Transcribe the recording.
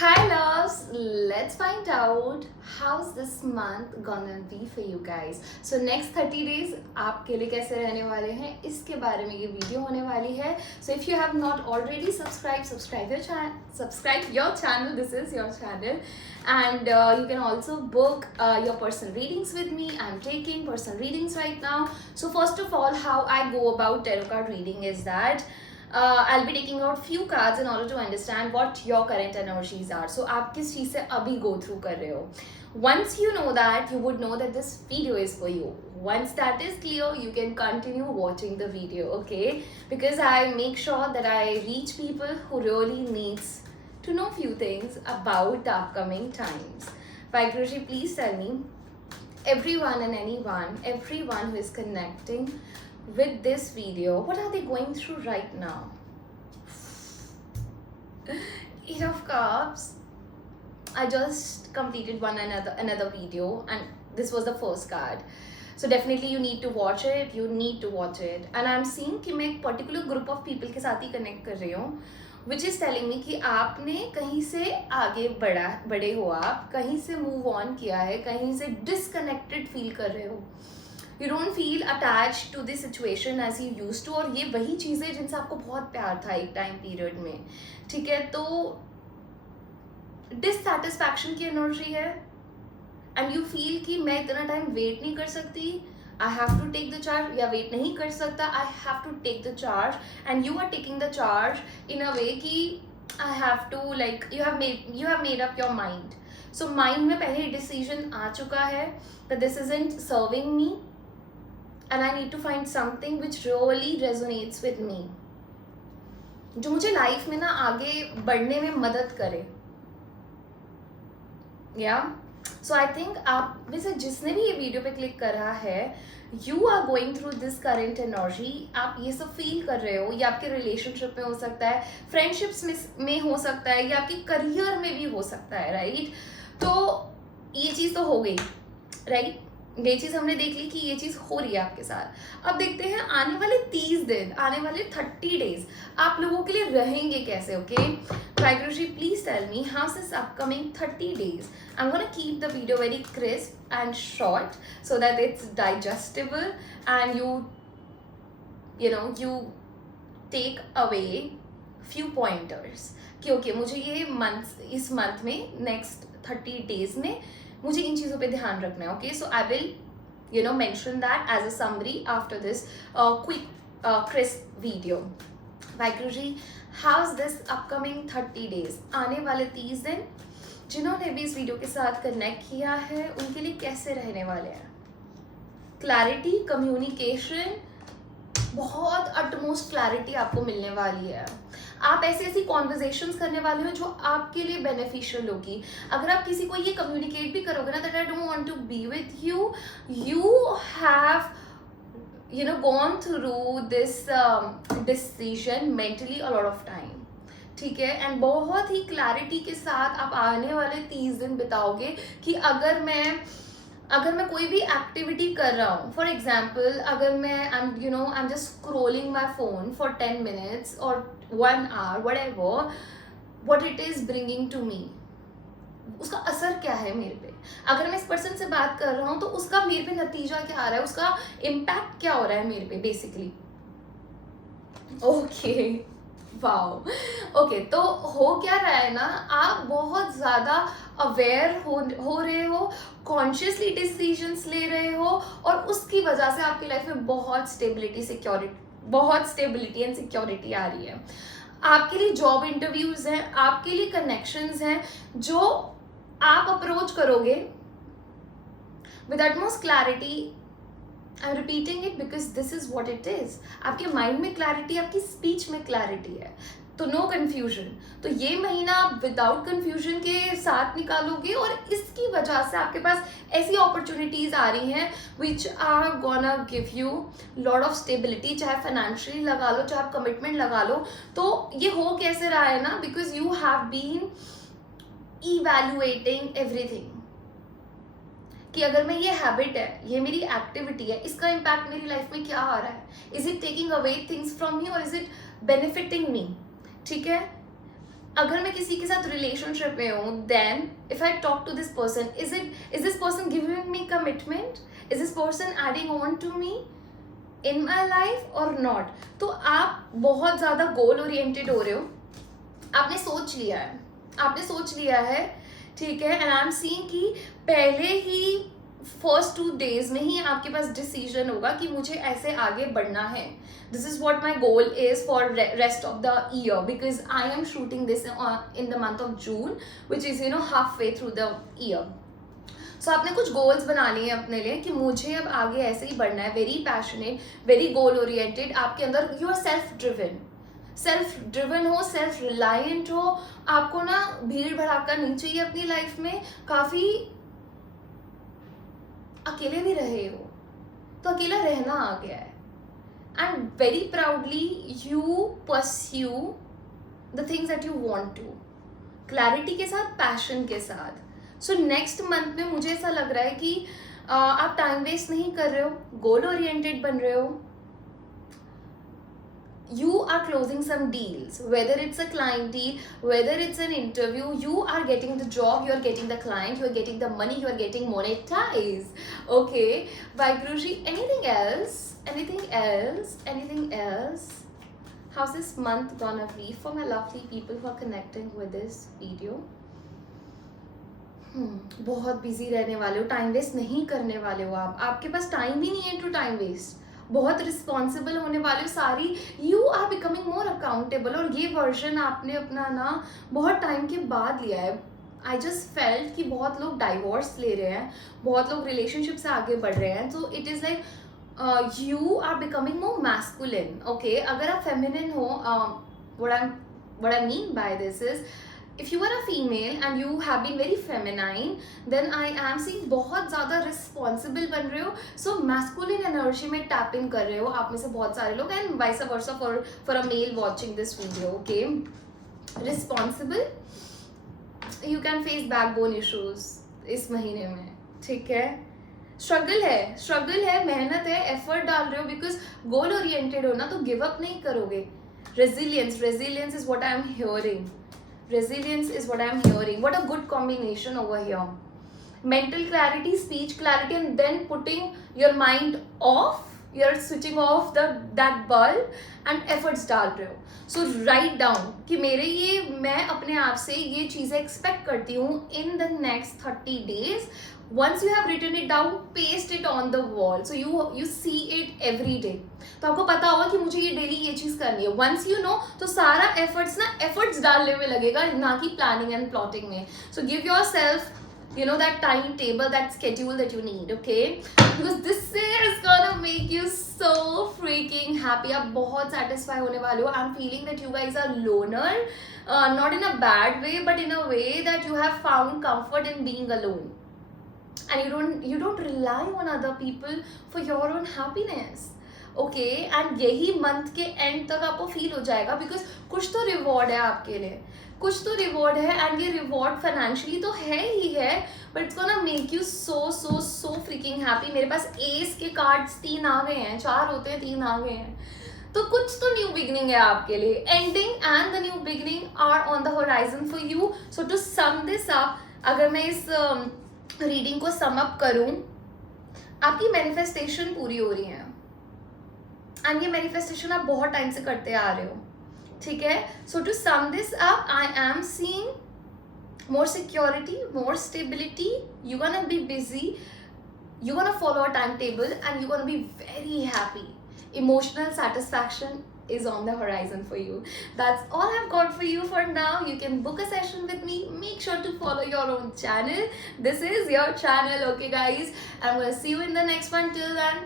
Hi loves, let's find out how's this month gonna be for you guys. So next 30 days आपके लिए कैसे रहने वाले हैं इसके बारे में ये वीडियो होने वाली है. So if you have not already subscribe your channel. This is your channel, and you can also book your personal readings with me. I'm taking personal readings right now. So first of all, how I go about tarot card reading is that I'll be taking out few cards in order to understand what your current energies are. So आप किस चीज़ से अभी go through कर रहे हो. Once you know that, you would know that this video is for you. Once that is clear, you can continue watching the video, okay? Because I make sure that I reach people who really needs to know few things about the upcoming times. Vaiguruji, please tell me, everyone who is connecting with this video, what are they going through right now? Eight of Cups. I just completed another video, and this was the first card. So definitely you need to watch it. And I'm seeing कि मैं एक particular group of people के साथ ही connect कर रही हूँ, which is telling me कि आपने कहीं से आगे बड़े हो, आप कहीं से move on किया है, कहीं से disconnected feel कर रहे हो. You don't feel attached to this situation as you used to. और ये वही चीज़ें जिनसे आपको बहुत प्यार था एक टाइम पीरियड में, ठीक है? तो डिससेटिस्फैक्शन की एनर्जी है, एंड यू फील कि मैं इतना टाइम वेट नहीं कर सकती, I have to take the charge, या वेट नहीं कर सकता, I have to take the charge, and you are taking the charge in a way कि I have to, like you have made up your mind. So mind में पहले decision आ चुका है that this isn't serving me, and I need to find something which really resonates with me, जो मुझे life में ना आगे बढ़ने में मदद करे. सो आई थिंक आप में से जिसने भी ये वीडियो पे क्लिक करा है, you are going through this current energy. आप ये सब फील कर रहे हो. ये आपके रिलेशनशिप में हो सकता है, फ्रेंडशिप्स में हो सकता है, या आपके करियर में भी हो सकता है, राइट? तो ये चीज़ तो हो गई, राइट? ये चीज़ हमने देख ली कि ये चीज़ हो रही है आपके साथ. अब देखते हैं आने वाले 30 दिन, आने वाले 30 डेज आप लोगों के लिए रहेंगे कैसे, okay? Waheguru, please tell me how this upcoming 30 days. I'm gonna keep the video very crisp and short so that it's digestible and you take away few pointers कि ओके मुझे ये इस मंथ में नेक्स्ट 30 days में मुझे इन चीज़ों पे ध्यान रखना है, okay? So I will mention that as a summary after this quick crisp video. Waheguru ji, how's this upcoming 30 days, आने वाले 30 दिन जिन्होंने भी इस वीडियो के साथ कनेक्ट किया है उनके लिए कैसे रहने वाले हैं? क्लैरिटी, कम्युनिकेशन, बहुत अटमोस्ट क्लैरिटी आपको मिलने वाली है. आप ऐसी कॉन्वर्जेशंस करने वाले हो जो आपके लिए बेनिफिशियल होगी. अगर आप किसी को ये कम्युनिकेट भी करोगे ना, that I don't want to be with you, you have gone through this decision mentally a lot of time, ठीक है? एंड बहुत ही क्लैरिटी के साथ आप आने वाले 30 दिन बिताओगे कि अगर मैं कोई भी एक्टिविटी कर रहा हूँ, फॉर एग्जाम्पल अगर मैं I am just scrolling my phone for 10 minutes और 1 hour, what it is bringing to me, उसका असर क्या है मेरे पे? अगर मैं इस पर्सन से बात कर रहा हूँ तो उसका मेरे पे नतीजा क्या आ रहा है, उसका इम्पैक्ट क्या हो रहा है मेरे पे, बेसिकली. Okay, wow, okay. तो हो क्या रहा है ना, आप बहुत ज़्यादा अवेयर हो रहे हो, कॉन्शियसली डिसीजंस ले रहे हो, और उसकी वजह से आपकी लाइफ में बहुत स्टेबिलिटी एंड सिक्योरिटी आ रही है. आपके लिए जॉब इंटरव्यूज हैं, आपके लिए कनेक्शंस हैं जो आप अप्रोच करोगे with utmost clarity. I am repeating it because this is what it is. आपके माइंड में क्लैरिटी, आपकी स्पीच में क्लैरिटी है, तो नो कन्फ्यूजन. तो ये महीना आप विदाउट कन्फ्यूजन के साथ निकालोगे, और इसकी वजह से आपके पास ऐसी अपॉर्चुनिटीज आ रही हैं which are gonna give you lot of stability. चाहे फाइनेंशियली लगा लो, चाहे आप कमिटमेंट लगा लो. तो ये हो कैसे रहा है ना, because you have been evaluating everything कि अगर मैं ये हैबिट है, ये मेरी एक्टिविटी है, इसका इम्पैक्ट मेरी लाइफ में क्या आ रहा है. Is it taking away things from me और इज इट बेनिफिटिंग मी, ठीक है? अगर मैं किसी के साथ रिलेशनशिप में हूँ, then if I talk to this person, is this person giving me commitment, is this person adding on to me in my life और नॉट. तो आप बहुत ज़्यादा गोल ओरिएंटेड हो रहे हो, आपने सोच लिया है, ठीक है. एंड आई एम सीइंग कि पहले ही फर्स्ट 2 days में ही आपके पास डिसीजन होगा कि मुझे ऐसे आगे बढ़ना है. This is what my goal is for rest of the year, because I am shooting this in the month of June, which is half way through the year. So आपने कुछ गोल्स बना लिए हैं अपने लिए कि मुझे अब आगे ऐसे ही बढ़ना है. Very passionate, very goal oriented. आपके अंदर यू आर सेल्फ ड्रिवन हो, सेल्फ रिलायंट हो. आपको ना भीड़ भड़ाका नहीं चाहिए अपनी लाइफ में. काफ़ी अकेले भी रहे हो तो अकेला रहना आ गया है. And very proudly you pursue the things that you want to, clarity के साथ, पैशन के साथ. सो नेक्स्ट मंथ में मुझे ऐसा लग रहा है कि आप टाइम वेस्ट नहीं कर रहे हो, गोल ओरिएंटेड बन रहे हो. You are closing some deals, whether it's a client deal, whether it's an interview. You are getting the job, you are getting the client, you are getting the money, you are getting monetized. Okay, Vaiguruji, anything else? How's this month gonna be for my lovely people who are connecting with this video? बहुत busy रहने वाले हो, time waste नहीं करने वाले हो. आपके पास time ही नहीं है टू टाइम वेस्ट. बहुत रिस्पॉन्सिबल होने वाले हो सारी. You are becoming more accountable. और ये वर्जन आपने अपना ना बहुत टाइम के बाद लिया है. आई जस्ट फेल्ट कि बहुत लोग डाइवोर्स ले रहे हैं, बहुत लोग रिलेशनशिप से आगे बढ़ रहे हैं. तो it is like you are becoming more masculine. Okay, अगर आप फेमिनिन हो, what I mean by this is, if you are a female and you have been very feminine, then I am seeing बहुत ज़्यादा responsible बन रहे हो. So masculine energy में tap in कर रहे हो आप में से बहुत सारे लोग, and vice versa for a male watching this video. Okay, responsible. You can face backbone issues इस महीने में, ठीक है. स्ट्रगल है, मेहनत है, एफर्ट डाल रहे हो, बिकॉज गोल ओरिएंटेड हो ना तो गिव अप नहीं करोगे. Resilience is what I am hearing. What a good combination over here. Mental clarity, speech clarity, and then putting your mind off. You're switching off that bulb and efforts डाल रहे हो. So write down कि मैं अपने आप से ये चीज़ें expect करती हूँ in the next 30 days. Once you have written it down, paste it on the wall, so you see it every day. तो आपको पता होगा कि मुझे ये डेली ये चीज़ करनी है. Once you know, तो सारा efforts डालने में लगेगा, ना कि planning and plotting में. So give yourself that timetable, that schedule that you need. Okay, because this is gonna make you so freaking happy. आप बहुत satisfy होने वाले हो. I'm feeling that you guys are loner, not in a bad way, but in a way that you have found comfort in being alone. And you don't rely on other people for your own happiness. Okay, and यही month के and तक आपको feel हो जाएगा, because कुछ तो reward है आपके लिए, एंड ये रिवॉर्ड फाइनेंशियली तो है ही है, but it's gonna make you so freaking happy. मेरे पास एस के कार्ड्स 3 आ गए हैं, 4 होते हैं, 3 आ गए हैं. तो कुछ तो न्यू बिगनिंग है आपके लिए. Ending and the new beginning are on the horizon for you. So to sum this up, अगर मैं इस रीडिंग को सम अप करूं, आपकी मैनिफेस्टेशन पूरी हो रही है, एंड ये मैनिफेस्टेशन आप बहुत टाइम से करते आ रहे हो, ठीक है. So to sum this up, I am seeing more security, more stability. You gonna be busy, you gonna follow a time table, and you gonna be very happy. Emotional satisfaction is on the horizon for you. That's all I've got for you for now. You can book a session with me. Make sure to follow your own channel. This is your channel, okay guys? I'm gonna see you in the next one. Till then,